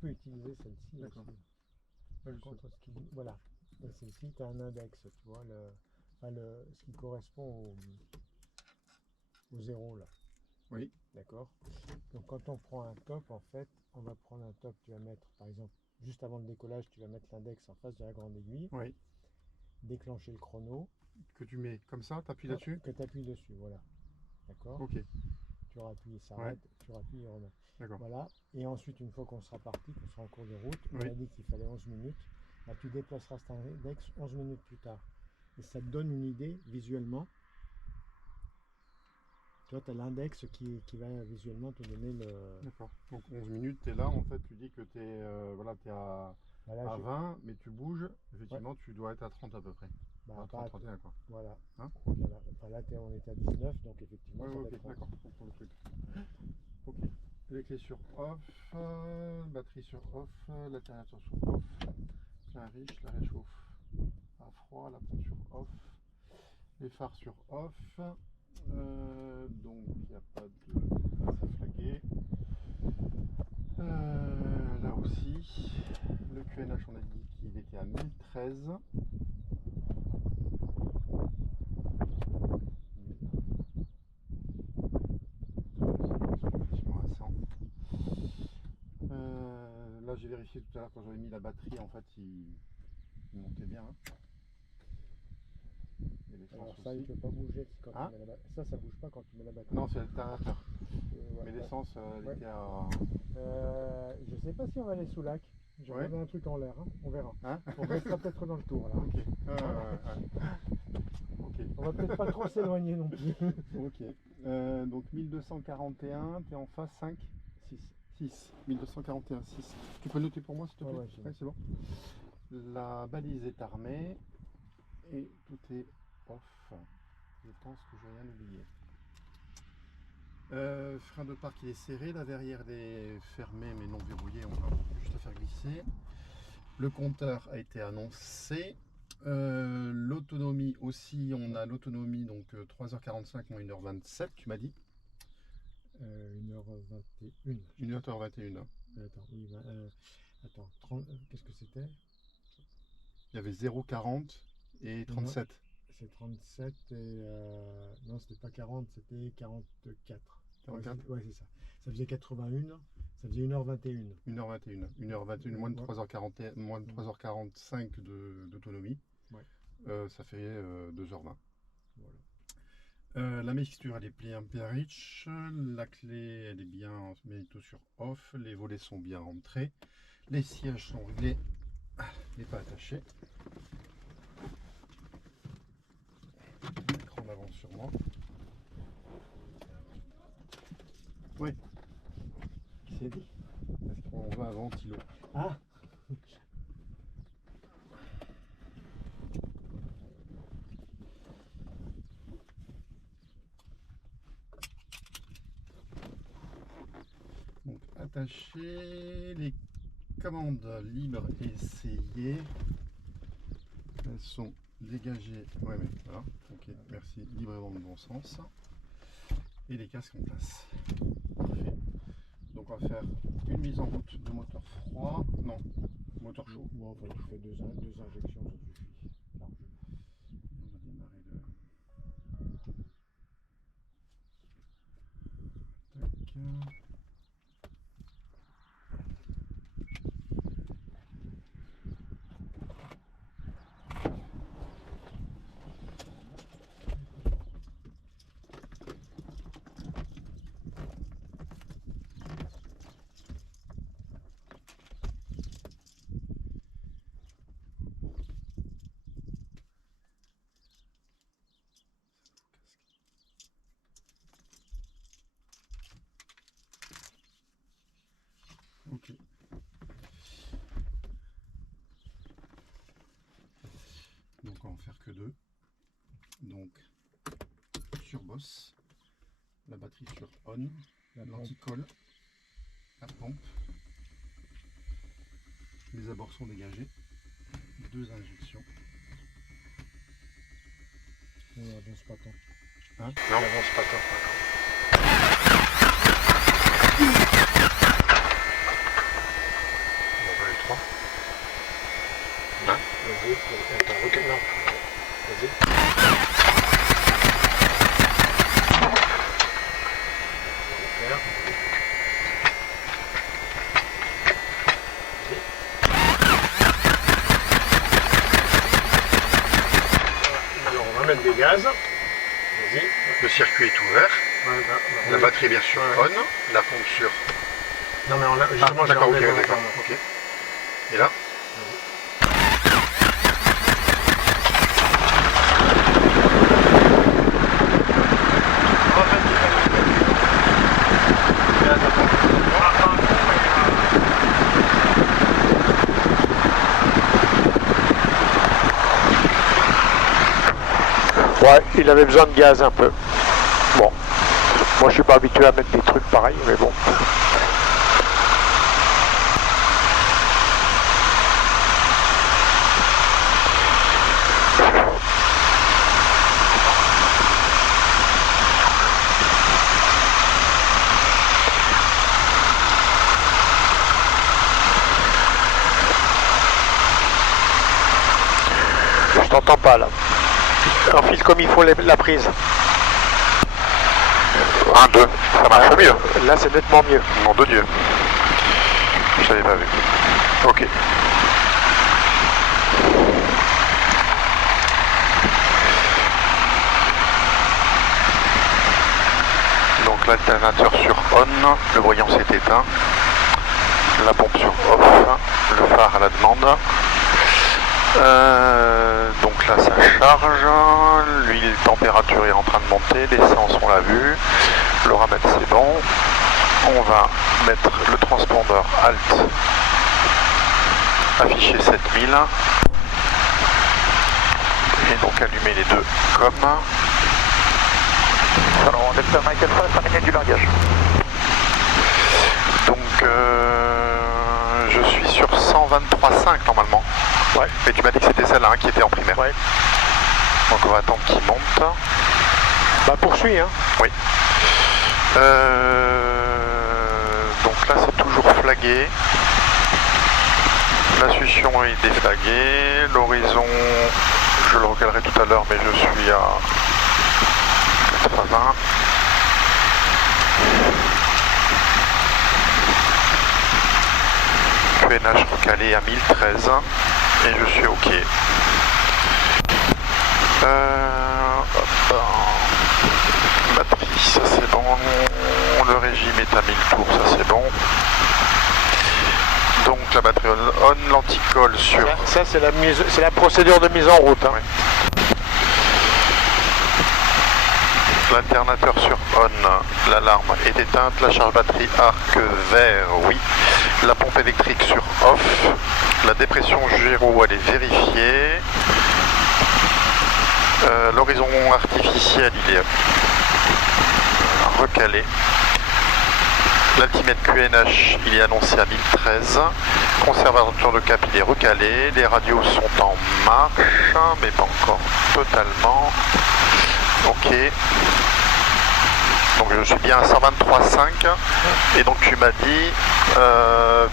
peux utiliser celle-ci D'accord. aussi. Voilà. Et celle-ci, tu as un index, tu vois, ce qui correspond au zéro là. Oui. D'accord. Donc quand on prend un top, en fait, on va prendre un top, tu vas mettre, par exemple, juste avant le décollage, tu vas mettre l'index en face de la grande aiguille, Oui. déclencher le chrono. Que tu mets comme ça, tu appuies là-dessus. Que tu appuies dessus, voilà. D'accord. Ok. Tu rappuies, il Ouais. s'arrête, tu rappuies, il remet. D'accord. Voilà. Et ensuite, une fois qu'on sera parti, qu'on sera en cours de route, on Oui. a dit qu'il fallait 11 minutes. Bah, tu déplaceras cet index 11 minutes plus tard. Et ça te donne une idée visuellement. Tu vois, tu as l'index qui va visuellement te donner le. D'accord. Donc 11 minutes, tu es là, en fait, tu dis que tu es, voilà, t'es à, Voilà, 20, mais tu bouges. Ouais. Effectivement, tu dois être à 30 à peu près. Bah, Enfin, 30, 31 quoi. Voilà. Hein. Voilà. Enfin, là, on était à 19, donc effectivement, Ouais, ça va ok, être 30. d'accord. Je comprends le truc. Ok. Les clés sur off, batterie sur off, l'alternateur sur off, plein riche, la réchauffe à froid, la pompe sur off, les phares sur off, donc il n'y a pas de assez flagué. Là aussi, le QNH on a dit qu'il était à 1013. Effectivement à 100. Là j'ai vérifié tout à l'heure quand j'avais mis la batterie, en fait il montait bien. Hein. Alors ça, il ne peut pas bouger quand Hein, tu mets la batterie. Ça bouge pas quand tu mets la batterie. non, c'est l'alternateur. Ouais, Mais l'essence, elle ouais. était à... Je sais pas si on va aller sous lac. J'ai Ouais. regardé un truc en l'air, hein. On verra. Hein, On restera peut-être dans le tour là. ok. Ok. On va peut-être pas trop s'éloigner non plus. Ok. Donc 1241, t'es en phase 5 6. 6. 1241, 6. Tu peux noter pour moi s'il te plaît? Ouais, c'est bon. La balise est armée et tout est off. Je pense que je n'ai rien oublié. Frein de parc il est serré, la verrière est fermée mais non verrouillée, on va juste la faire glisser. Le compteur a été annoncé. L'autonomie aussi, on a l'autonomie donc 3h45 moins 1h27, tu m'as dit 1h21. 1h21. Attends, oui, attends, 30, qu'est-ce que c'était? Il y avait 0,40 et 37. C'est 37 et non, c'était pas 40, c'était 44. 44. Ouais, c'est ça. Ça faisait 81, ça faisait 1h21. 1h21. 1h21, moins de 3h40, moins de 3h45 d'autonomie. Ouais. Ça fait 2h20. Voilà. La mixture elle est bien rich, la clé elle est bien magnéto sur off, les volets sont bien rentrés, les sièges sont réglés, mais pas attachés. L'écran d'avant sur moi. Oui. Qui s'est dit? Parce qu'on va à ventilo. Ah. Donc attacher les commandes libres et essayées. Elles sont dégagées. Ouais mais voilà. Ok, merci. Libre et dans le bon sens. Et les casques en place. Parfait. Donc on va faire une mise en route de moteur froid. Non, moteur chaud. Bon, enfin, tu fais deux injections, ça suffit. Largement. On va démarrer le. Tac. Ok. Donc on va en faire que deux. Donc sur Boss, la batterie sur on, l'anticolle, la pompe, les abords sont dégagés, deux injections. On avance pas tant. Hein? Non, on avance pas tant. Oui, attends, recule, non. Vas-y. Alors on va mettre des gaz. Vas-y. Le circuit est ouvert. Ouais, La batterie est bien sûr Ouais. on. La pompe sur. Non mais on l'a justement je l'ai d'accord, ok, enlevé, d'accord. Ok. Et là On va mettre des gaz. On va faire un coup, Ouais, il avait besoin de gaz un peu. Bon, moi je suis pas habitué à mettre des trucs pareils, mais bon. Je t'entends pas là. Enfile comme il faut la prise. 1, 2, ça marche mieux. Là c'est nettement mieux. Nom de Dieu. Je l'avais pas vu. Ok. Donc l'alternateur sur on, le voyant s'est éteint. La pompe sur off, le phare à la demande. Donc là ça charge, l'huile température est en train de monter, l'essence on l'a vu, le ramètre c'est bon. On va mettre le transpondeur alt, afficher 7000 et donc allumer les deux comme. Alors on est Michael 5, terminé du largage. Donc je suis sur 123,5 normalement. Ouais. Mais tu m'as dit que c'était celle-là qui était en primaire. Ouais. Donc on va attendre qu'il monte. Bah poursuis hein. Oui. Donc là c'est toujours flagué. La succion est déflaguée. L'horizon, je le recalerai tout à l'heure, mais je suis à 80. QNH recalé à 1013 et je suis OK. Batterie, ça c'est bon. Le régime est à 1000 tours, ça c'est bon. Donc la batterie on, l'anticolle sur. Ça c'est la procédure de mise en route. Hein. Ouais. L'alternateur sur on, l'alarme est éteinte, la charge batterie arc vert, oui. La pompe électrique sur off, la dépression gyro elle est vérifiée. L'horizon artificiel il est recalé. L'altimètre QNH il est annoncé à 1013. Conservateur de cap il est recalé. Les radios sont en marche, mais pas encore totalement. Ok. Donc je suis bien à 123,5 et donc tu m'as dit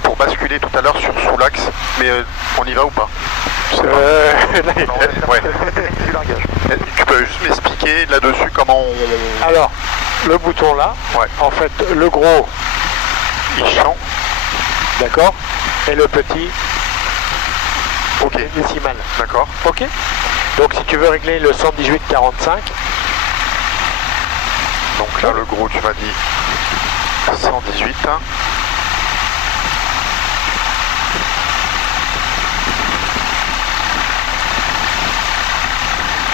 pour basculer tout à l'heure sur sous l'axe, mais on y va ou pas? Ouais. Tu peux juste m'expliquer là-dessus comment on... Alors, le bouton là, Ouais. en fait le gros il chante. d'accord, et le petit Ok, décimal. d'accord. Ok. Donc si tu veux régler le 118-45, Donc là le gros tu m'as dit 118.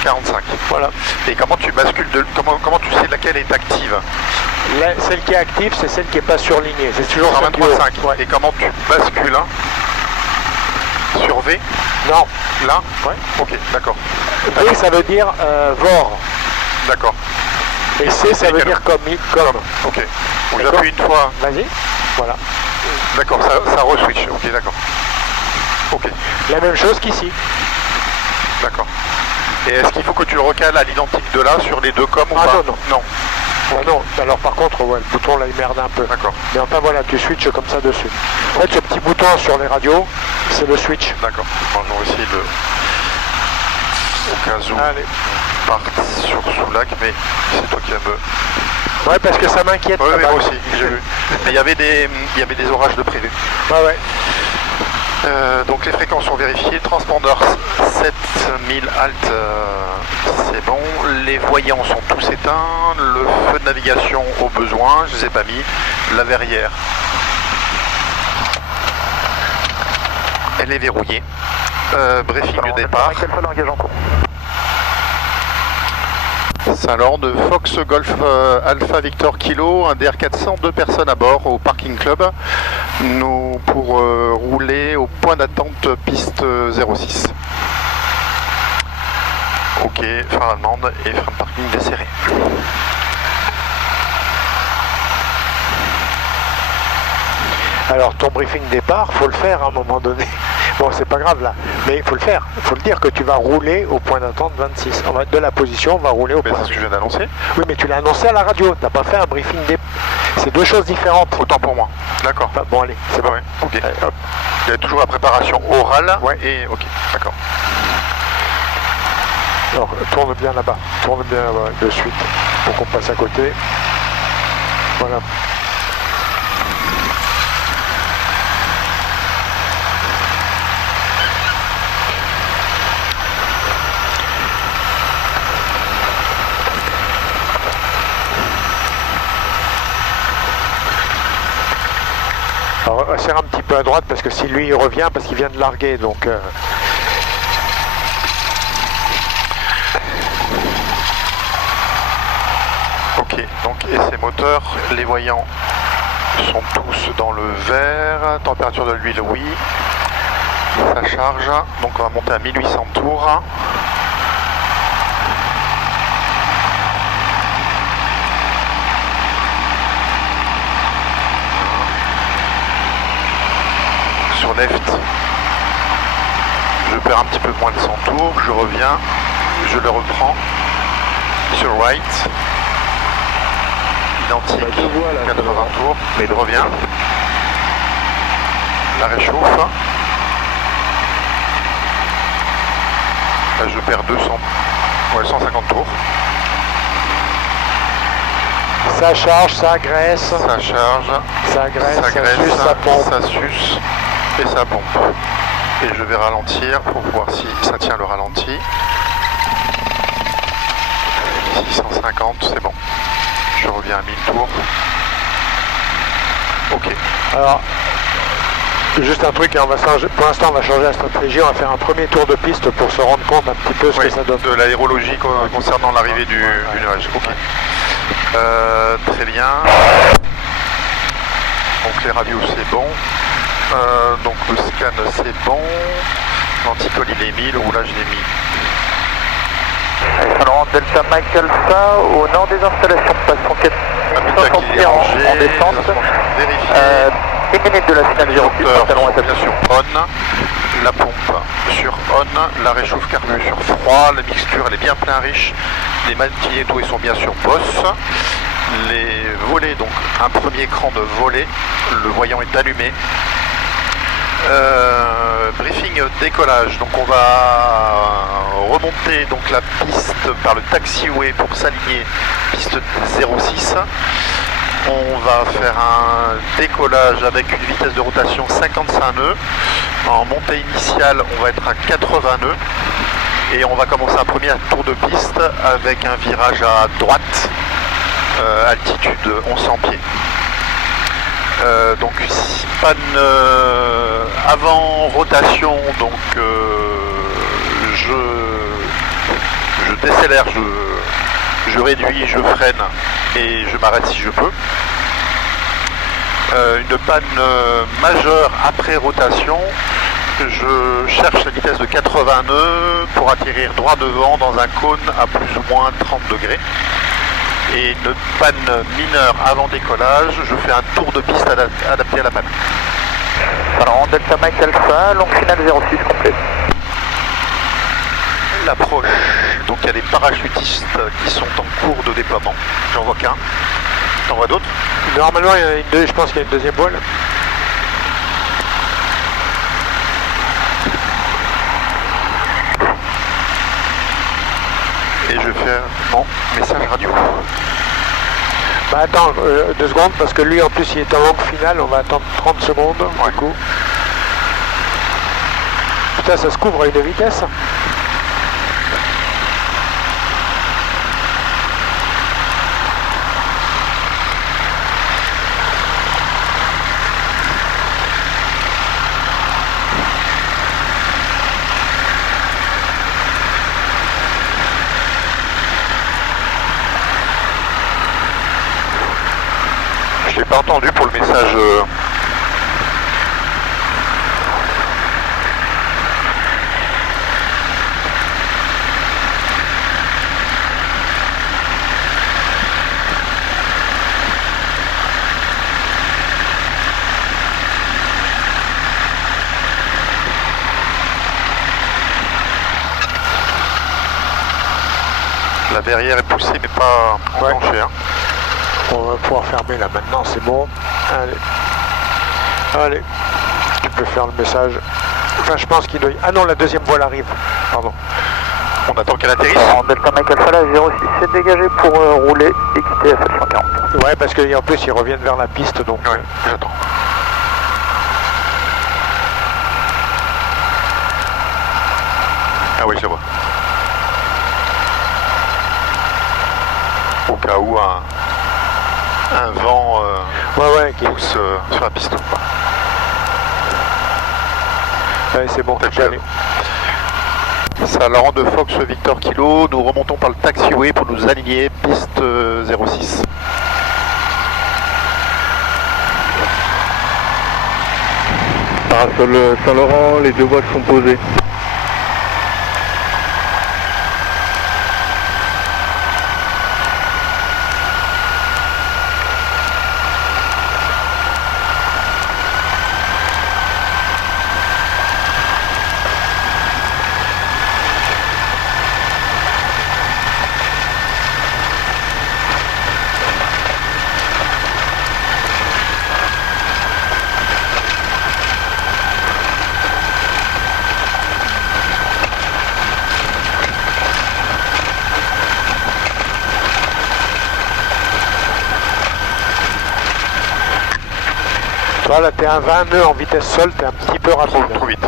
45. voilà. Et comment tu bascules comment tu sais laquelle est active? Là, celle qui est active, c'est celle qui n'est pas surlignée. C'est toujours celle du haut. 123,5. Ouais. Et comment tu bascules sur V? Non. Là? Ouais. Ok, d'accord. V, ça veut dire VOR. D'accord. Et C, ça veut dire comme. Ok. Donc D'accord. j'appuie une fois. Vas-y. Voilà. D'accord, ça re-switch. Ok, d'accord. Ok, La même chose qu'ici. d'accord. Et est-ce qu'il faut que tu le recales à l'identique de là sur les deux coms ou Ah pas? non, non. Non. Ah non, alors par contre, ouais, le bouton là il merde un peu. D'accord, Mais enfin voilà, tu switches comme ça dessus. En fait, ce petit bouton sur les radios, c'est le switch. d'accord. Bon, je vais essayer de au cas où Allez. on parte sur Soulac, mais c'est toi qui vas me... Ouais, parce que ça m'inquiète. Oui, là-bas. moi aussi, j'ai vu. Mais il y avait des orages de prévu. Ouais. Donc les fréquences sont vérifiées. Transpondeur 7000 alt, c'est bon. Les voyants sont tous éteints. Le feu de navigation au besoin, je ne les ai pas mis. La verrière, elle est verrouillée. Briefing de départ. Salon de Fox Golf Alpha Victor Kilo, un DR400, 2 personnes à bord au parking club. Nous pour rouler au point d'attente piste 06. Ok, frein allemande et frein de parking desserré. Alors ton briefing départ, faut le faire à un moment donné. Bon, c'est pas grave là, mais il faut le faire. Il faut le dire que tu vas rouler au point d'attente 26. De la position, on va rouler au Mais point. c'est ce que je viens d'annoncer. Oui, mais tu l'as annoncé à la radio. T'as pas fait un briefing départ. C'est deux choses différentes. Autant pour moi. D'accord. Bon, allez, c'est bon. Ouais, ok. Allez, hop. Il y a toujours la préparation orale. Ouais. Et ok, d'accord. Alors, tourne bien là-bas. Tourne bien là-bas de suite pour qu'on passe à côté. Voilà. Alors, serre un petit peu à droite parce que si lui il revient, parce qu'il vient de larguer, donc... Ok, donc essai moteur, les voyants sont tous dans le vert, température de l'huile oui, ça charge, donc on va monter à 1800 tours. Sur left, je perds un petit peu moins de 100 tours, je reviens, je le reprends, sur right, identique, 80 tours, mais je reviens, la réchauffe, là je perds 150 tours, ça charge, ça graisse, ça charge, ça graisse, ça graisse, ça pompe. ça suce et ça pompe. Et je vais ralentir pour voir si ça tient le ralenti. 650, c'est bon. Je reviens à 1000 tours. Ok. Alors, juste un truc, on va changer, pour l'instant on va changer la stratégie, on va faire un premier tour de piste pour se rendre compte un petit peu ce Oui, que ça donne. de l'aérologie concernant l'arrivée du nuage. Ok. Très bien. Donc les radios c'est bon. Donc le scan c'est bon. L'anticol il est mis, le roulage il est mis. Alors Delta Mike Alpha au nord des installations, passons 4 Habitat en descente. Vérifié. 1 minute de la finale 06, pantalon à bien sûr on, la pompe sur on, la réchauffe carbu sur froid, la mixture elle est bien plein riche, les magnétos ils sont bien sur boss, les volets, donc un premier écran de volet, le voyant est allumé. Briefing décollage, donc on va remonter donc la piste par le taxiway pour s'aligner piste 06. On va faire un décollage avec une vitesse de rotation 55 nœuds. En montée initiale, on va être à 80 nœuds. Et on va commencer un premier tour de piste avec un virage à droite, altitude 1100 pieds. Donc panne avant rotation, donc je décélère, je réduis, je freine et je m'arrête si je peux. Une panne majeure après rotation, je cherche la vitesse de 80 nœuds pour atterrir droit devant dans un cône à plus ou moins 30 degrés. Et une panne mineure avant décollage, je fais un tour de piste adapté à la panne. Alors Delta Mike Alpha, longue finale 06 complet. L'approche, donc il y a des parachutistes qui sont en cours de déploiement, j'en vois qu'un. T'en vois d'autres? Normalement, il y en a une deux, je pense qu'il y a une deuxième voile. Message radio. Bah attends, 2 secondes, parce que lui en plus il est en langue finale, on va attendre 30 secondes du coup. Putain, ça se couvre à une vitesse. Je l'ai pas entendu pour le message. La verrière est poussée mais pas enclenchée. Hein. On va pouvoir fermer là maintenant, c'est bon. Allez. Allez. Tu peux faire le message. Enfin, je pense qu'il doit... Ah non, la deuxième voile arrive. Pardon. On attend qu'elle atterrisse. Alors, Delta Mike Alpha, la 06 est dégagé pour rouler et quitter la 740. Ouais, parce qu'en plus, ils reviennent vers la piste, donc... Ouais, j'attends. Ah oui, je le vois. Au cas où un vent qui pousse sur la piste. Ouais, c'est bon, Peut-être allez. Saint-Laurent de Fox Victor Kilo, nous remontons par le taxiway pour nous aligner, piste 06. Parasol Saint-Laurent, les 2 voiles sont posées. Toi là, t'es un 20 nœuds en vitesse seule, t'es un petit peu rapide. Trop vite.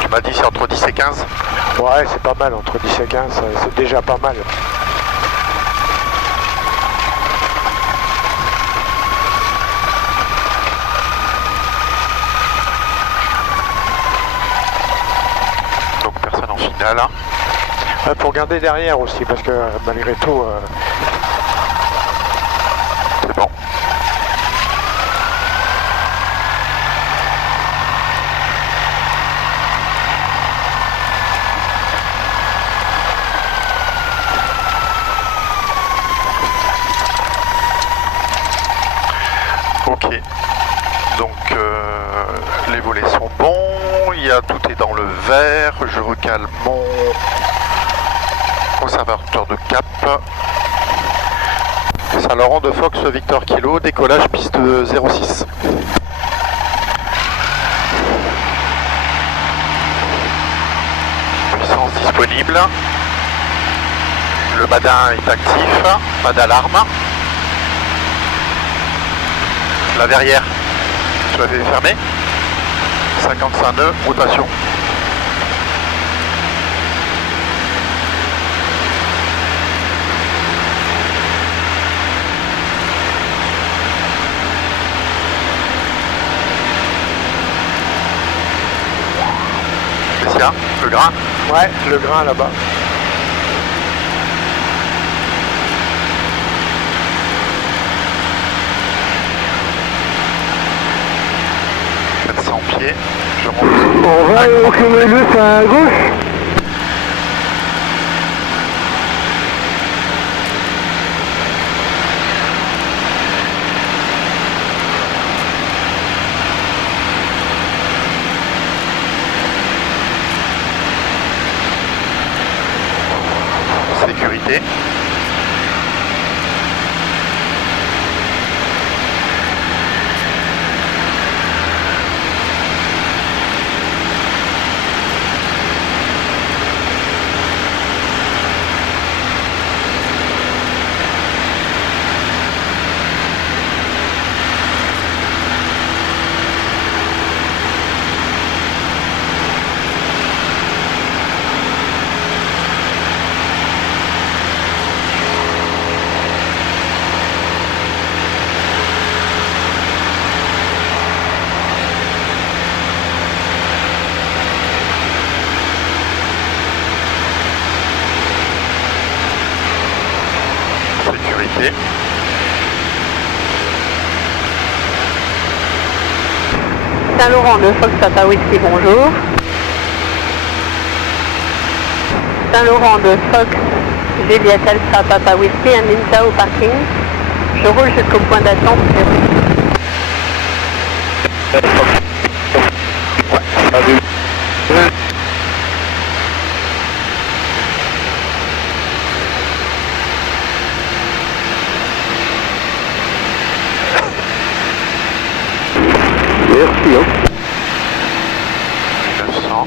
Tu m'as dit c'est entre 10 et 15. Ouais, c'est pas mal, entre 10 et 15, c'est déjà pas mal. Donc personne en finale. Hein. Ouais, pour regarder derrière aussi, parce que malgré tout... C'est bon. Ok. Donc les volets sont bons, tout est dans le vert, je recale mon conservateur de cap. Saint-Laurent de Fox Victor Kilo, décollage piste 06. Puissance disponible. Le badin est actif, pas d'alarme. La verrière, je l'avais fermée. 55 nœuds, rotation. Le grain? Ouais, le grain là-bas. Pieds, je monte. On va au kilomètre à gauche. Sécurité. Saint-Laurent de Fox Papa Whisky, bonjour. Saint-Laurent de Fox Juliette Alpha Papa Whisky, Anita au parking. Je roule jusqu'au point d'attente. Merci, hein. 900.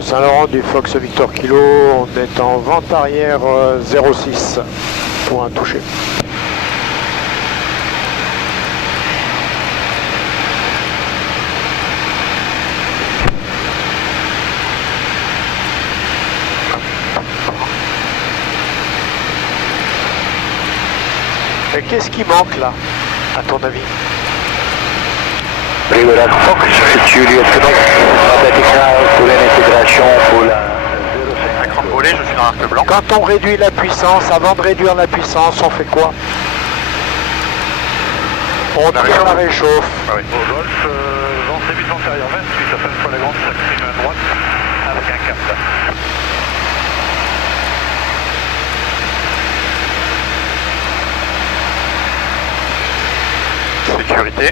Saint-Laurent du Fox Victor Kilo, on est en vente arrière 06, point touché. Et qu'est-ce qui manque là, à ton avis? Rivera Fox, Juliette Québec, pour l'intégration pour la 05. Un cran de volet, je suis dans l'arc blanc. Quand on réduit la puissance, avant de réduire la puissance, on fait quoi? On tire la réchauffe. Ah oui. Au golf, vent début de vent intérieur 28, à fin de fois la grande, s'exprime à droite avec un cap. Sécurité.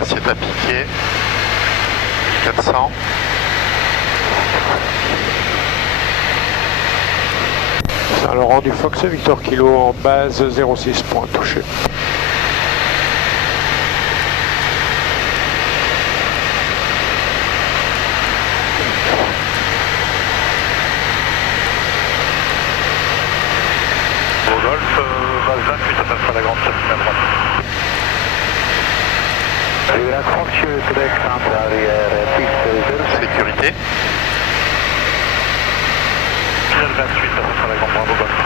Assiette à piquer. 400. Saint-Laurent du Fox Victor Kilo en base 06, point touché. Au golf, base 28, à fin de fois la grande, s'exprime à droite. Rivera Fox, Juliette Québec, centre arrière, piste 05. Sécurité. Final 28, à fin de fois la grande, bravo golf.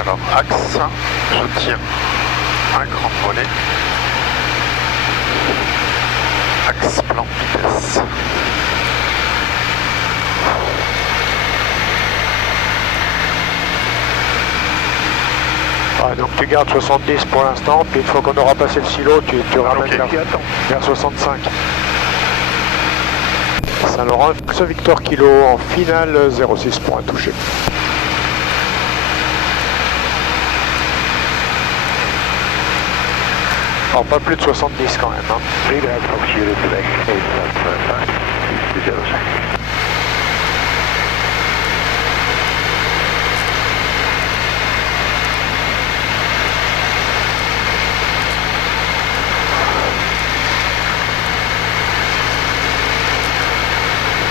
Alors, axe, je tire un grand volet. Axe plan vitesse. Ah, donc tu gardes 70 pour l'instant, puis une fois qu'on aura passé le silo, tu ramènes Ok. vers 65. Saint-Laurent, Fox Victor Kilo en finale 06, point touché. Alors pas plus de 70 quand même. Hein. Rivera Fox, Juliette Québec, et piste 05.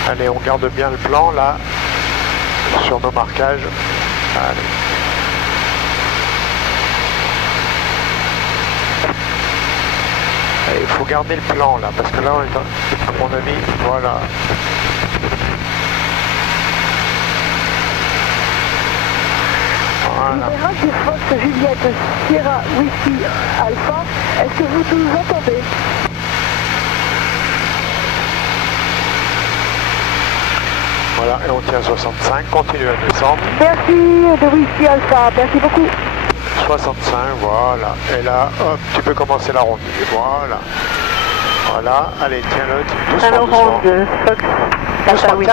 Allez, on garde bien le plan là, sur nos marquages. Allez. Il faut garder le plan là, parce que là on est, à mon avis, voilà. Voilà. Rivera du Fox Juliette Sierra Whisky Alpha, est-ce que vous nous entendez? Voilà, et on tient 65, continue à descendre. Merci de Whisky Alpha, merci beaucoup. 65, voilà. Et là, hop, tu peux commencer la ronde. Voilà. Voilà, allez, tiens-le, doucement, Saint-Laurent doucement. de Fox Papa Doucement, Whisky,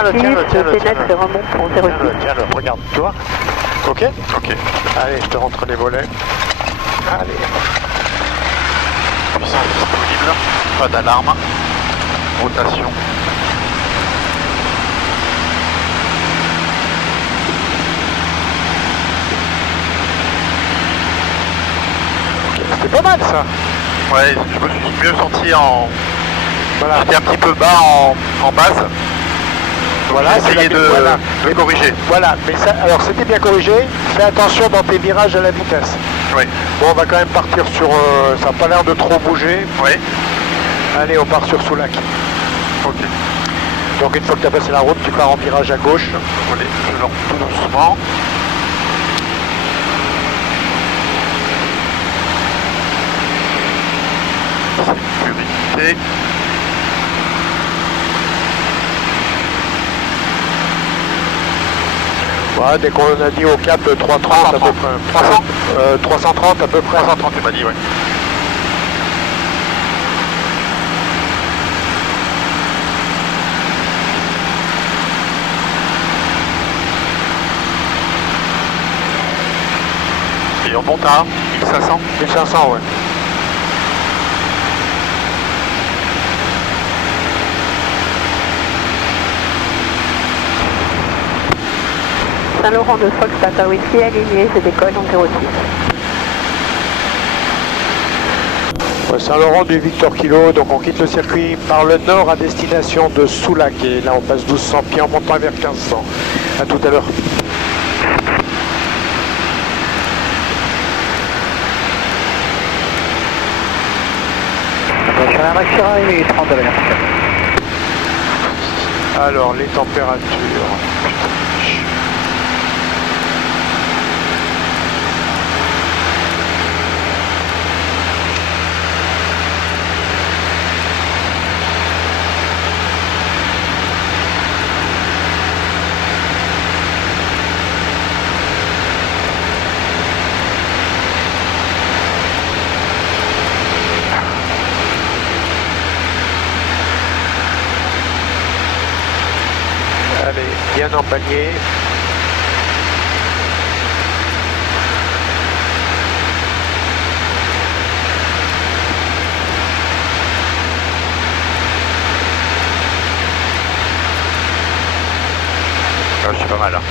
tiens-le, Ténètre remonte pour 06. Tiens-le, regarde, tu vois. Ok? Ok. Allez, je te rentre les volets. Allez. Puissance disponible. Pas d'alarme. Rotation. pas mal ça. Ouais, je me suis mieux senti en... Voilà. J'étais un petit peu bas en base. Voilà, J'ai essayé de corriger. Voilà, mais ça, alors c'était bien corrigé. Fais attention dans tes virages à la vitesse. Oui. Bon, on va quand même partir sur... ça n'a pas l'air de trop bouger. Oui. Allez, on part sur Soulac. Ok. Donc une fois que tu as passé la route, tu pars en virage à gauche. Allez, je lance tout doucement. Sécurité. Voilà, dès qu'on a dit au cap 330 à peu près. 300 330 à peu près. 330, tu m'as dit, ouais. Et on monte à 1500. 1500, ouais. Saint-Laurent de Fox Papa Whisky aligné, je décolle en 06. Ouais, Saint-Laurent du Victor Kilo, donc on quitte le circuit par le nord à destination de Soulac. Et là on passe 1200 pieds en montant vers 1500. A tout à l'heure. Attention à la maxi arrivée, 30 à l'heure. Alors les températures. Allez, bien en panier. Ah, c'est pas mal. Hein.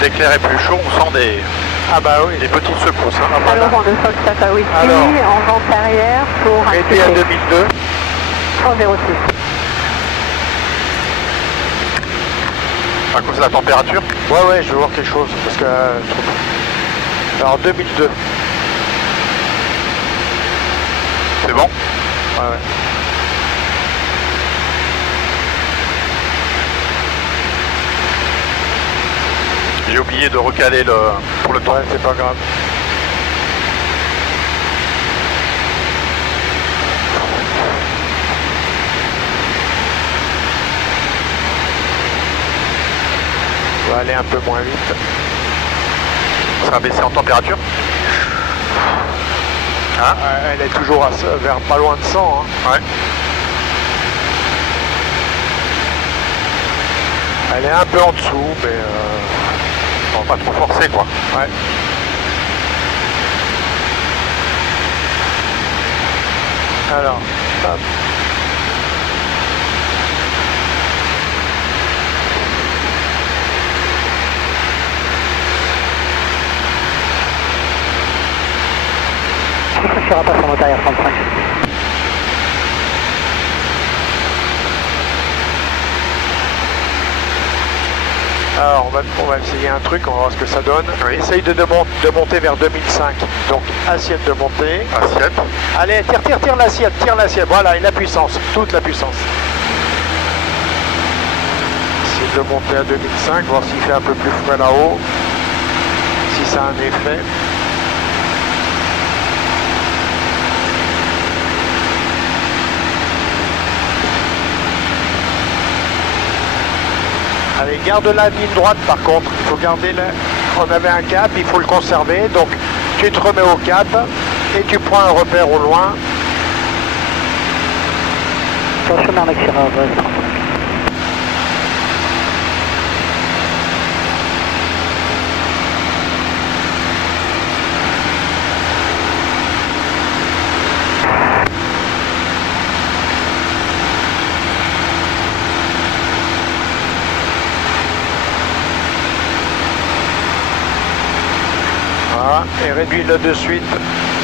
L'éclair est plus chaud, on sent Ah bah oui. des petites secousses. Hein. Ah, voilà. Saint-Laurent de Fox Papa Whisky Alors. en vente arrière pour un Mettez à TP 2002. en 06. À cause de la température. Ouais, je veux voir quelque chose parce que. Alors 2002. C'est bon. Ouais. J'ai oublié de recaler pour le temps. Ouais, c'est pas grave. On va aller un peu moins vite. Ça va baisser en température. Hein? Elle est toujours vers pas loin de 100. Hein. Ouais. Elle est un peu en dessous, mais... On va pas trop forcer quoi. Ouais. Alors, hop. Je ne pas sur mon arrière 35. Alors, on va essayer un truc, on va voir ce que ça donne. Oui. Essaye de monter vers 2005. Donc, assiette de montée. Assiette. Allez, tire l'assiette. Voilà, et la puissance, toute la puissance. Essaye de monter à 2005, voir s'il fait un peu plus frais là-haut. Si ça a un effet. Allez, garde la ligne droite par contre, il faut garder on avait un cap, il faut le conserver, donc tu te remets au cap et tu prends un repère au loin. Attention, Merlin Sierra, 35. Voilà, et réduis-le de suite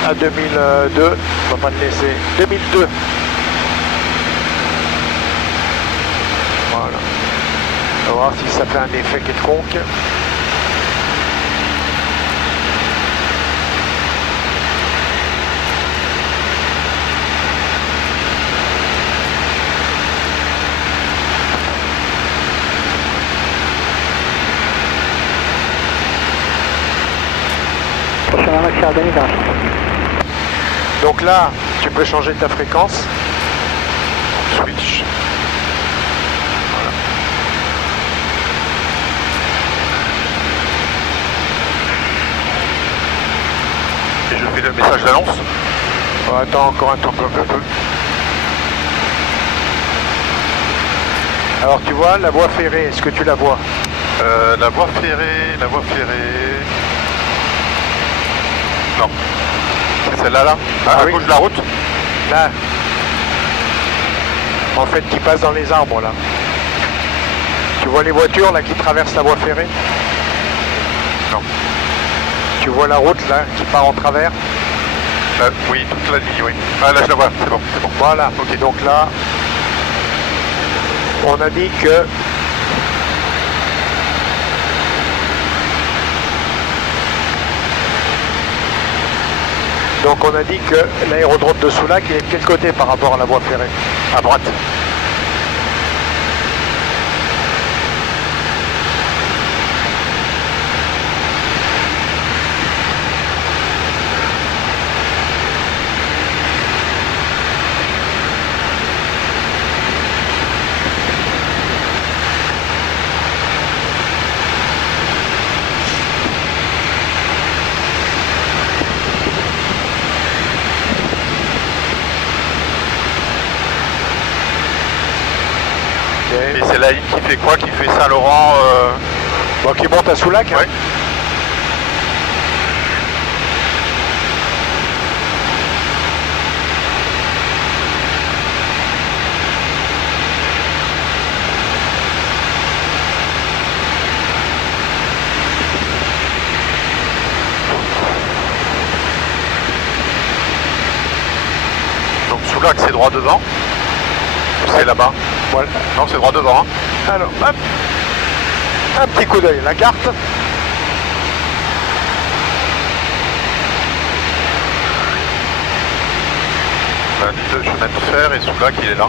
à 2002, on va pas le laisser. 2002. Voilà. On va voir si ça fait un effet quelconque. Donc là, tu peux changer ta fréquence. Switch. Voilà. Et je fais le message d'annonce. Oh, attends encore un peu. Alors tu vois la voie ferrée, est-ce que tu la vois? La voie ferrée. Non. C'est celle-là, là à oui. gauche de la route. Là. En fait, qui passe dans les arbres, là. Tu vois les voitures, là, qui traversent la voie ferrée? Non. Tu vois la route, là, qui part en travers? Oui, toute la ligne, oui. Ah, là, je la vois, c'est bon. Voilà. Ok. Donc là, on a dit que... Donc on a dit que l'aérodrome de Soulac est de quel côté par rapport à la voie ferrée? À droite. Et c'est la ligne qui fait quoi? Qui fait Saint-Laurent Bon, qui monte à Soulac, hein. Ouais. Donc Soulac c'est droit devant. C'est là-bas. Voilà. Non, c'est droit devant. Hein. Alors, hop, un petit coup d'œil, la carte. La ligne de chemin de fer et Soulac il est là.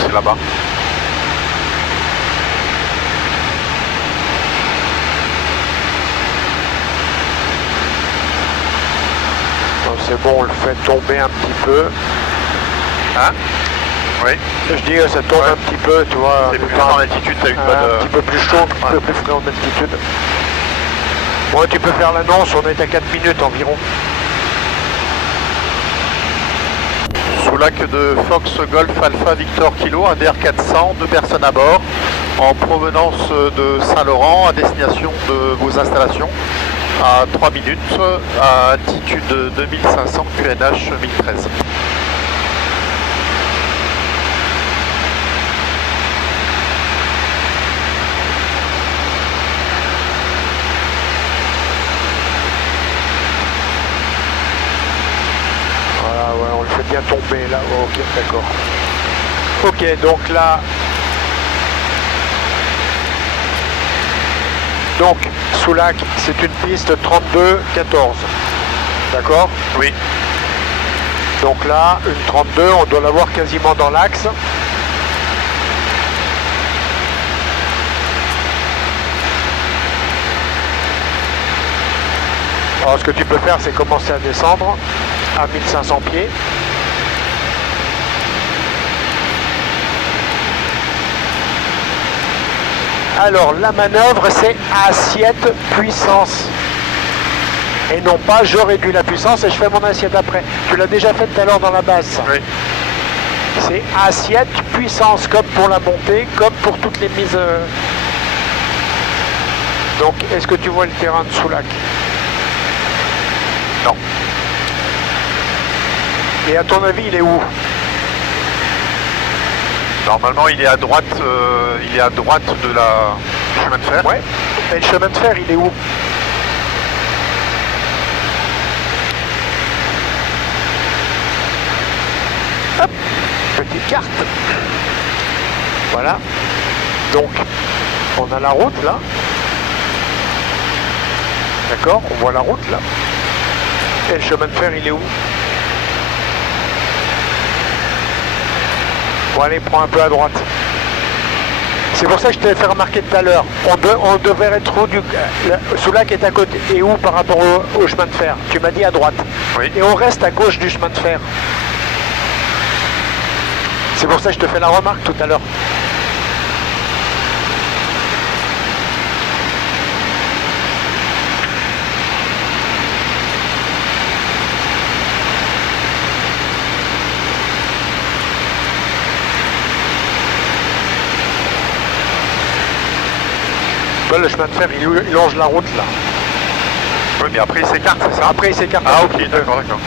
C'est là-bas. Bon, c'est bon, on le fait tomber un petit peu. Hein? Oui. Je dis que ça tourne un petit peu, tu vois. C'est plus en altitude, t'as une bonne... Un petit peu plus chaud, un peu plus frais en altitude. Bon, tu peux faire l'annonce, on est à 4 minutes environ. Soulac de Fox Golf Alpha Victor Kilo, un DR400, 2 personnes à bord, en provenance de Saint-Laurent, à destination de vos installations, à 3 minutes, à altitude 2500, QNH 1013. Voilà, ouais, on le fait bien tomber là. Oh, ok, d'accord. Ok, donc là... Donc, Soulac, c'est une piste 32-14. D'accord? Oui. Donc là, une 32, on doit l'avoir quasiment dans l'axe. Alors ce que tu peux faire, c'est commencer à descendre à 1500 pieds. Alors la manœuvre, c'est assiette puissance. Et non pas je réduis la puissance et je fais mon assiette après. Tu l'as déjà fait tout à l'heure dans la basse. Oui. C'est assiette, puissance, comme pour la montée, comme pour toutes les mises. Donc, est-ce que tu vois le terrain de Soulac? Non. Et à ton avis, il est où? Normalement, il est à droite de la chemin de fer. Ouais. Et le chemin de fer, il est où? Hop, petite carte. Voilà. Donc, on a la route là. D'accord, on voit la route là. Et le chemin de fer, il est où? Bon, allez, prends un peu à droite. C'est pour ça que je t'ai fait remarquer tout à l'heure. On devrait être où Soulac est à côté. Et où par rapport au chemin de fer? Tu m'as dit à droite. Oui. Et on reste à gauche du chemin de fer. C'est pour ça que je te fais la remarque tout à l'heure. Le chemin de fer, il longe la route là. Oui, mais après il s'écarte, c'est ça? Après il s'écarte. Ah ok, d'accord, d'accord.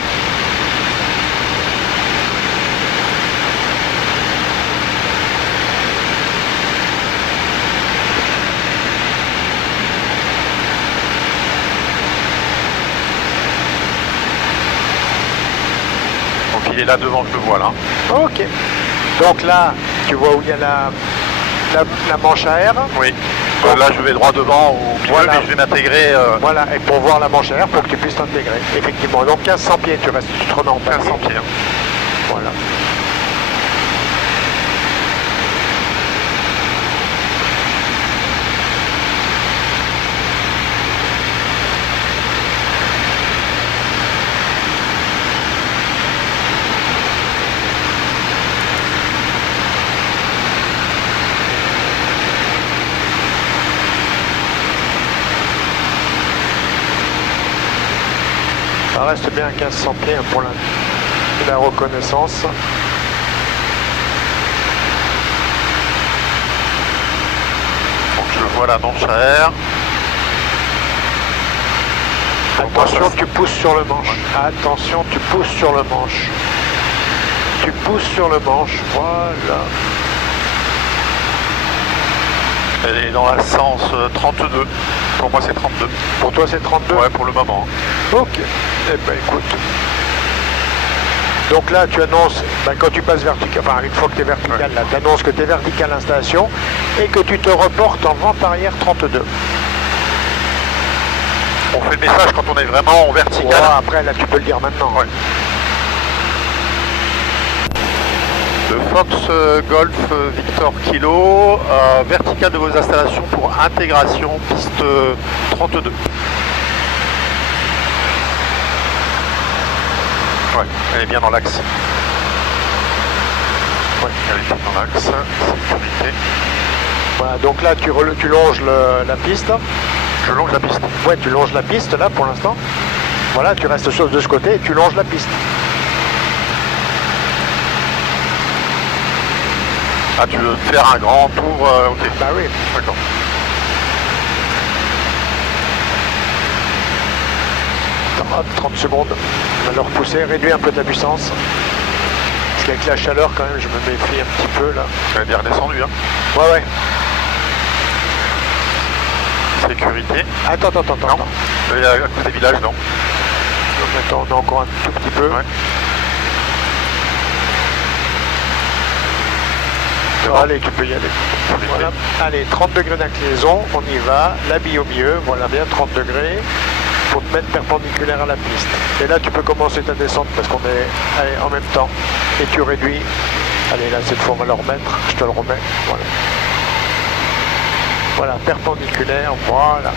Donc il est là devant, je le vois là. Ok. Donc là, tu vois où il y a la manche à air. Oui. Là je vais droit devant au milieu, Voilà. mais je vais m'intégrer. Voilà, et pour voir la manche à air, pour que tu puisses t'intégrer. Effectivement. Donc 1500 pieds, tu te remets en palier. 1500 pieds. Voilà. Ça reste bien à 1500 pieds pour la reconnaissance. Donc je vois la manche à air. Attention, tu pousses sur le manche. Attention, tu pousses sur le manche. Tu pousses sur le manche, voilà. Elle est dans la sens 32. Pour moi c'est 32. Pour toi c'est 32? Ouais, pour le moment. Ok. Eh ben écoute. Donc là tu annonces, quand tu passes vertical, enfin une fois que tu es vertical, ouais. Là tu annonces que tu es vertical à l'installation et que tu te reportes en vente arrière 32. On fait le message quand on est vraiment en vertical. Ouais, après là tu peux le dire maintenant. Ouais. Le Fox Golf Victor Kilo, vertical de vos installations pour intégration piste 32. Ouais, elle est bien dans l'axe. Ouais, elle est bien dans l'axe. Sécurité. Voilà, donc là tu longes la piste. Je longe la piste. Ouais, tu longes la piste là pour l'instant. Voilà, tu restes de ce côté et tu longes la piste. Ah, tu veux faire un grand tour ok. Bah oui. D'accord. Hop, 30 secondes. On va le repousser, réduire un peu ta puissance. Parce qu'avec la chaleur quand même, je me méfie un petit peu là. Elle est bien redescendue, hein. Ouais, ouais. Sécurité. Attends. Non. Il y a à côté des villages, non. Donc attends, on a encore un tout petit peu. Ouais. Allez, tu peux y aller. Voilà. Allez, 30 degrés d'inclinaison, on y va. La bille au milieu, voilà bien 30 degrés. Pour te mettre perpendiculaire à la piste. Et là, tu peux commencer ta descente parce qu'on est allez, en même temps. Et tu réduis. Allez, là, cette fois, on va le remettre. Je te le remets. Voilà. Voilà, perpendiculaire, voilà.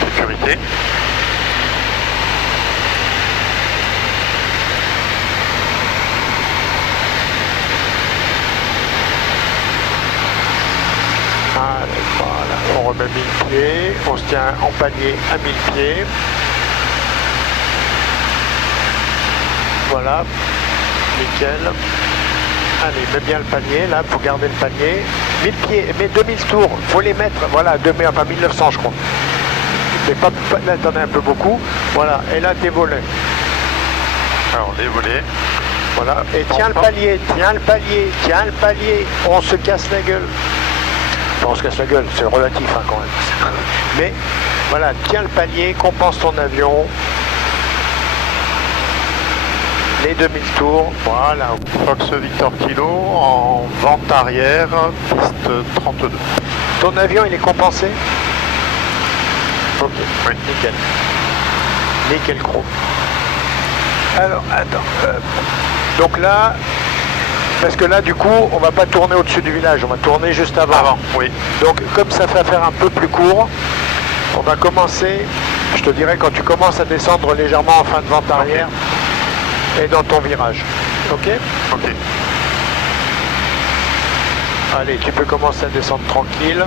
Sécurité. pieds, on se tient en palier à 1000 pieds. Voilà, nickel. Allez, mets bien le panier, là, faut garder le panier. 1000 pieds, mais 2000 tours, faut les mettre, voilà, enfin 1900 je crois. Mais pas, là, t'en as un peu beaucoup. Voilà, et là, tes volets. Alors, les volets. Voilà, et tiens le palier, tiens le palier, tiens le palier. On se casse la gueule. Enfin, on se casse la gueule, c'est relatif hein, quand même. Mais, voilà, tiens le palier, compense ton avion. Les 2000 tours, voilà. Fox Victor Kilo en vente arrière, piste 32. Ton avion, il est compensé? Ok, Oui. nickel. Nickel chrome. Alors, attends. Donc là, parce que là, du coup, on va pas tourner au-dessus du village, on va tourner juste avant. Oui. Donc, comme ça fait faire un peu plus court, on va commencer, je te dirais, quand tu commences à descendre légèrement en fin de vente arrière, et dans ton virage. Ok? Ok. Allez, tu peux commencer à descendre tranquille.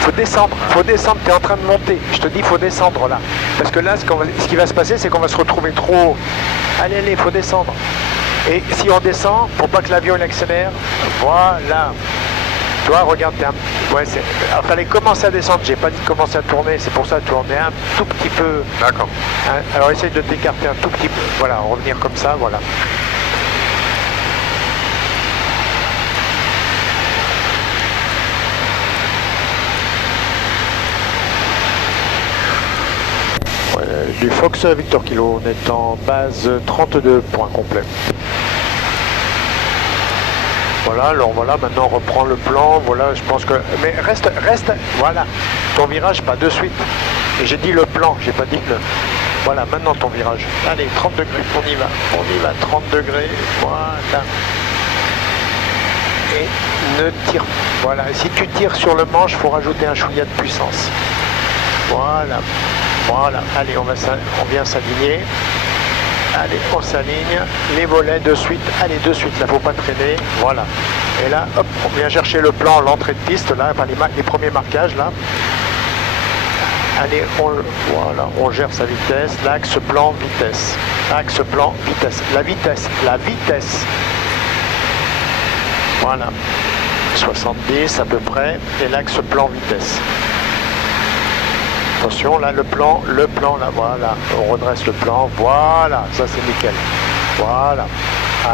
Faut descendre, tu es en train de monter. Je te dis, faut descendre là. Parce que là, ce qui va se passer, c'est qu'on va se retrouver trop haut. Allez, allez, faut descendre. Et si on descend, pour pas que l'avion il accélère, voilà. Tu vois, regarde, ouais, il fallait commencer à descendre, j'ai pas dit de commencer à tourner, c'est pour ça que tourner un tout petit peu. D'accord. Hein, alors essaye de t'écarter un tout petit peu, voilà, revenir comme ça, voilà. Du Fox Victor Kilo, on est en base 32 points complets. Voilà, alors voilà, maintenant on reprend le plan, voilà, je pense que... Mais reste, voilà, ton virage, pas de suite. Et j'ai dit le plan, j'ai pas dit le... Voilà, maintenant ton virage. Allez, 30 degrés, on y va, 30 degrés, voilà. Et ne tire, voilà, si tu tires sur le manche, il faut rajouter un chouïa de puissance. Voilà, voilà, allez, on vient s'aligner. Allez, on s'aligne, les volets de suite, allez de suite, là faut pas traîner, voilà. Et là, hop, on vient chercher le plan, l'entrée de piste, là, enfin les premiers marquages, là. Allez, voilà, on gère sa vitesse, l'axe plan, vitesse. Axe plan, vitesse, la vitesse. Voilà, 70 à peu près, et l'axe plan, vitesse. Attention, là, le plan, là, voilà. On redresse le plan, voilà. Ça, c'est nickel. Voilà.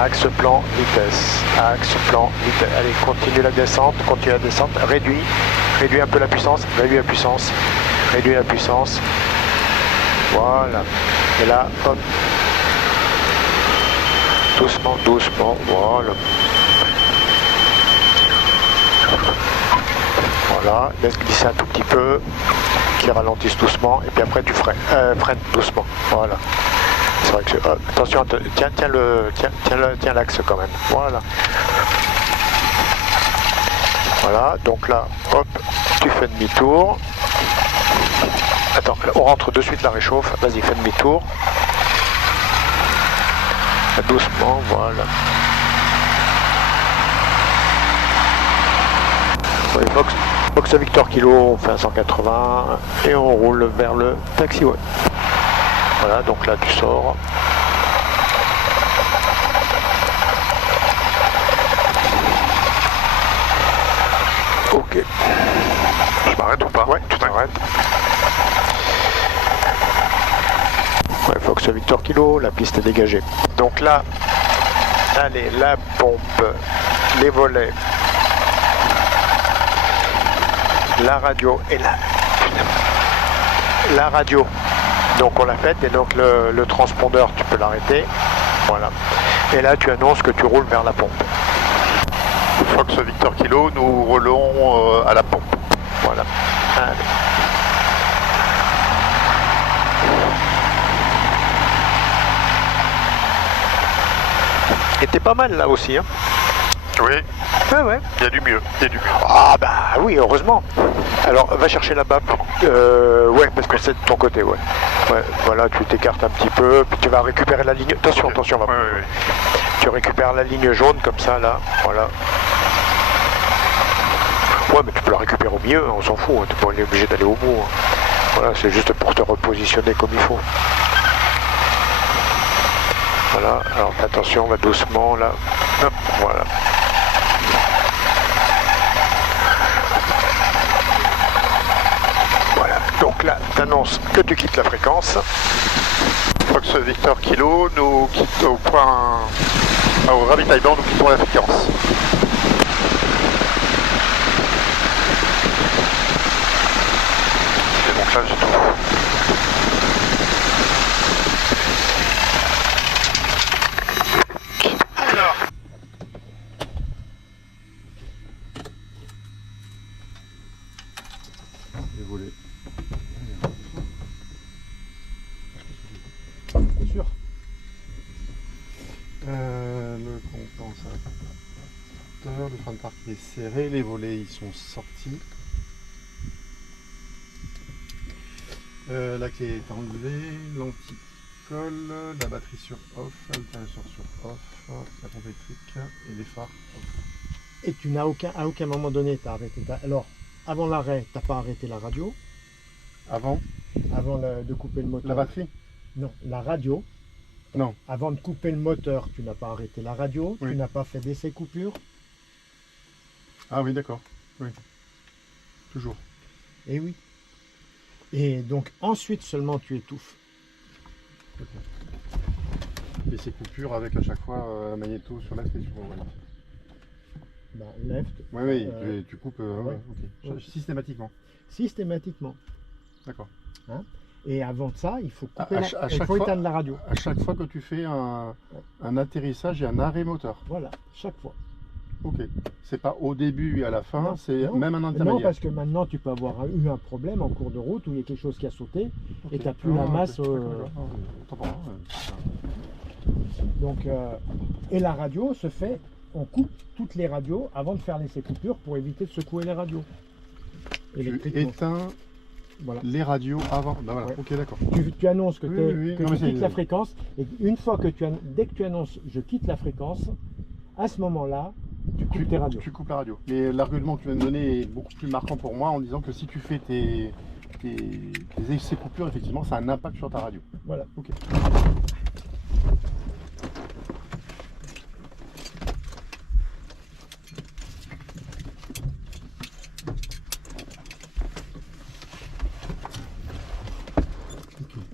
Axe, plan, vitesse. Axe, plan, vitesse. Allez, continue la descente, Réduis un peu la puissance, réduis la puissance. Voilà. Et là, hop. Doucement, voilà. Voilà, laisse glisser un tout petit peu, qui ralentisse doucement, et puis après tu freines doucement. Voilà. C'est vrai que attention, tiens l'axe quand même. Voilà. Voilà, donc là, hop, tu fais demi-tour. Attends, on rentre de suite la réchauffe. Vas-y, fais demi-tour. Doucement, voilà. Ouais, Fox Victor Kilo, on fait un 180 et on roule vers le taxiway. Voilà, donc là tu sors. Ok. Je m'arrête ou pas? Ouais, tu t'arrêtes. Ouais, Fox Victor Kilo, la piste est dégagée. Donc là, allez, la pompe, les volets. La radio et la radio, donc on l'a faite, et donc le transpondeur tu peux l'arrêter, voilà, et là tu annonces que tu roules vers la pompe. Fox Victor Kilo, nous roulons à la pompe. Voilà. Allez. Et t'es pas mal là aussi, hein? Oui. Ouais. Il y a du mieux. Ah bah oui, heureusement. Alors va chercher là-bas. Ouais, parce que c'est de ton côté, ouais. Ouais, voilà, tu t'écartes un petit peu, puis tu vas récupérer la ligne. Attention, va. Ouais. Tu récupères la ligne jaune comme ça, là. Voilà. Ouais, mais tu peux la récupérer au milieu, on s'en fout, hein, tu n'es pas obligé d'aller au bout. Hein. Voilà, c'est juste pour te repositionner comme il faut. Voilà, alors attention, on va doucement là. Hop, voilà. Voilà, donc là, tu annonces que tu quittes la fréquence. Fox Victor Kilo nous quitte au point, au ravitaillement, nous quittons la fréquence. Et donc là, j'ai tout. Les volets. Bien sûr. Le compensateur, le frein de parc est serré, les volets ils sont sortis. La clé est enlevée, l'anti-colle, la batterie sur off, l'alternateur sur off, la pompe électrique et les phares off. Et tu n'as à aucun moment donné, tu as arrêté. Alors, avant l'arrêt, tu n'as pas arrêté la radio. Avant De couper le moteur. la batterie? Non, la radio. Non. Avant de couper le moteur, tu n'as pas arrêté la radio. Oui. Tu n'as pas fait d'essai coupure. Ah oui, d'accord. Oui. Toujours. Et oui. Et donc, ensuite seulement, tu étouffes. Et ces coupures avec à chaque fois un magnéto sur left et sur right. Bah, left. Oui, oui, Euh, tu coupes ouais. ok. Ouais. Systématiquement. Systématiquement. D'accord. Et avant ça, il faut couper À il chaque faut fois- éteindre la radio. À chaque fois que tu fais un atterrissage et un arrêt moteur. Voilà, chaque fois. Ok. C'est pas au début et à la fin, Non, c'est non. même un Non, intermédiaire. parce que maintenant, tu peux avoir eu un problème en cours de route où il y a quelque chose qui a sauté et Ok. tu n'as plus la Ah, ok. masse. D'accord, d'accord. Ah, autant pour moi, Donc, et la radio se fait, on coupe toutes les radios avant de faire l'essai coupure pour éviter de secouer les radios. Tu Électriquement. éteins Voilà. les radios avant. Ben voilà, Ouais. ok, d'accord. Tu annonces que, Oui, t'es- oui, que non, tu mais c'est- quittes la fréquence et une fois que dès que tu annonces je quitte la fréquence, à ce moment-là, tu coupes tes radios. Tu coupes la radio. Mais l'argument que tu viens de donner est beaucoup plus marquant pour moi en disant que si tu fais tes essais coupures, effectivement, ça a un impact sur ta radio. Voilà. Ok.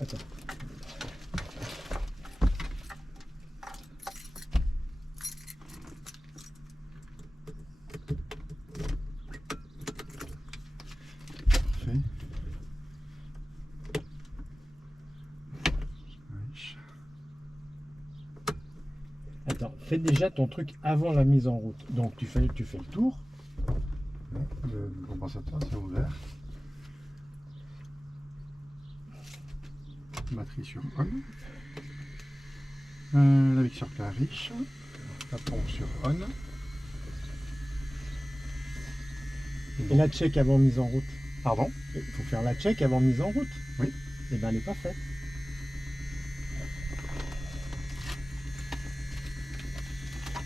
Attends. Parfait. Wesh. Attends, fais déjà ton truc avant la mise en route. Donc tu fais le tour. Le compensateur, c'est ouvert. Batterie sur on. La mixture plein riche. La pompe sur on. Et la check avant mise en route. Pardon? Il faut faire la check avant mise en route. Oui. Et bien elle n'est pas faite.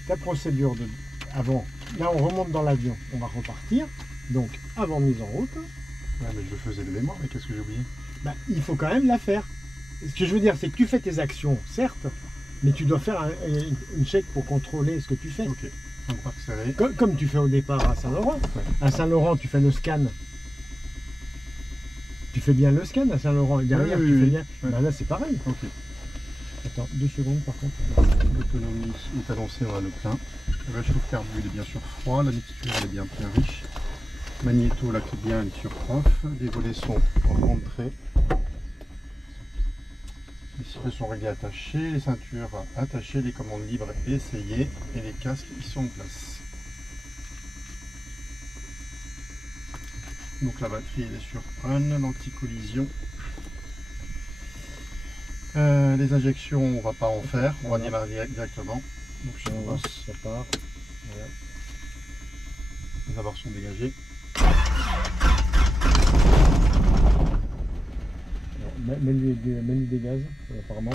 Ta procédure de avant. Là on remonte dans l'avion. On va repartir. Donc avant mise en route, Ouais, mais je le faisais de mémoire, mais qu'est-ce que j'ai oublié? bah, il faut quand même la faire. Ce que je veux dire, c'est que tu fais tes actions, certes, mais tu dois faire une check pour contrôler ce que tu fais. Ok. Frein de parc serré. Comme tu fais au départ à Saint-Laurent. Ouais. À Saint-Laurent, tu fais le scan. Tu fais bien le scan à Saint-Laurent. Et derrière, Oui, tu oui, fais oui. bien. Ouais. Bah là, c'est pareil. Ok. Attends, 2 secondes par contre. L'autonomie est annoncée, on a le plein. Le réchauffe carbu il est bien sur froid, la mixture elle est bien bien riche. Magnéto là qui est bien elle est sur off. Les volets sont rentrés. Les sifflets sont réglés attachés, les ceintures attachées, les commandes libres essayées et les casques ils sont en place. Donc la batterie elle est sur on, l'anti-collision. Les injections on va pas en faire, on va démarrer directement. Donc je On bosse. ça part. Voilà. Les abords sont dégagés. Alors, mets-lui des gaz, apparemment.